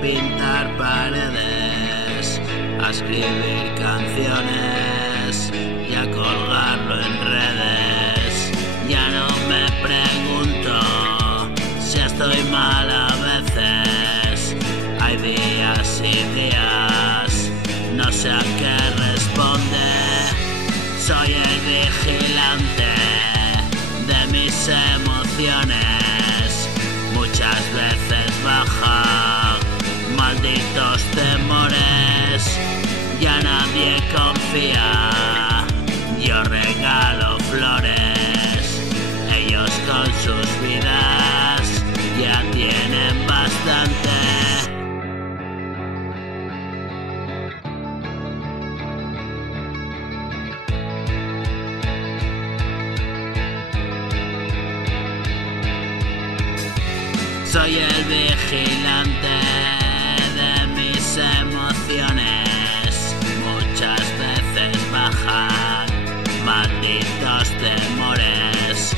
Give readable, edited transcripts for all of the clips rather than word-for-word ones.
pintar paredes, a escribir canciones y a colgarlo en redes. Ya no me pregunto si estoy mal a veces. Hay días y días, no sé a qué responde. Soy el vigilante de mis emociones, muchas veces baja, malditos temores. Ya nadie confía, yo regalo flores, ellos con sus vidas ya tienen bastante. Soy el vigilante de mis emociones, muchas veces bajan, malditos temores.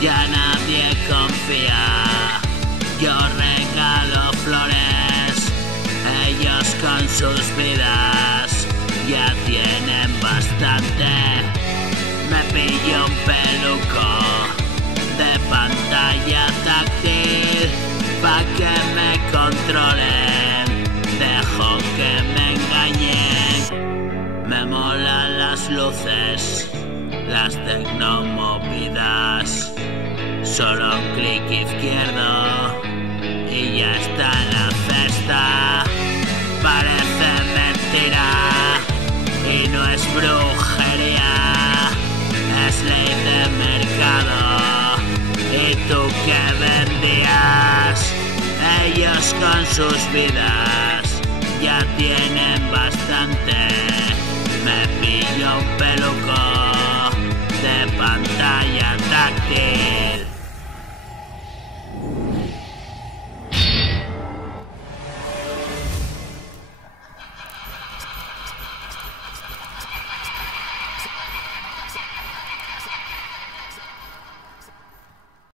Ya nadie confía, yo regalo flores, ellos con sus vidas ya tienen bastante. Me pillo un peluco de pantalla táctil pa' que me controlen, dejo que me engañen. Me molan las luces, las tecnomovidas, solo un clic izquierdo y ya está la festa. Parece mentira y no es brujería, es ley de mercado. ¿Y tú qué vendías? Ellos con sus vidas ya tienen bastante. Me pillo un peluco de pantalla táctil.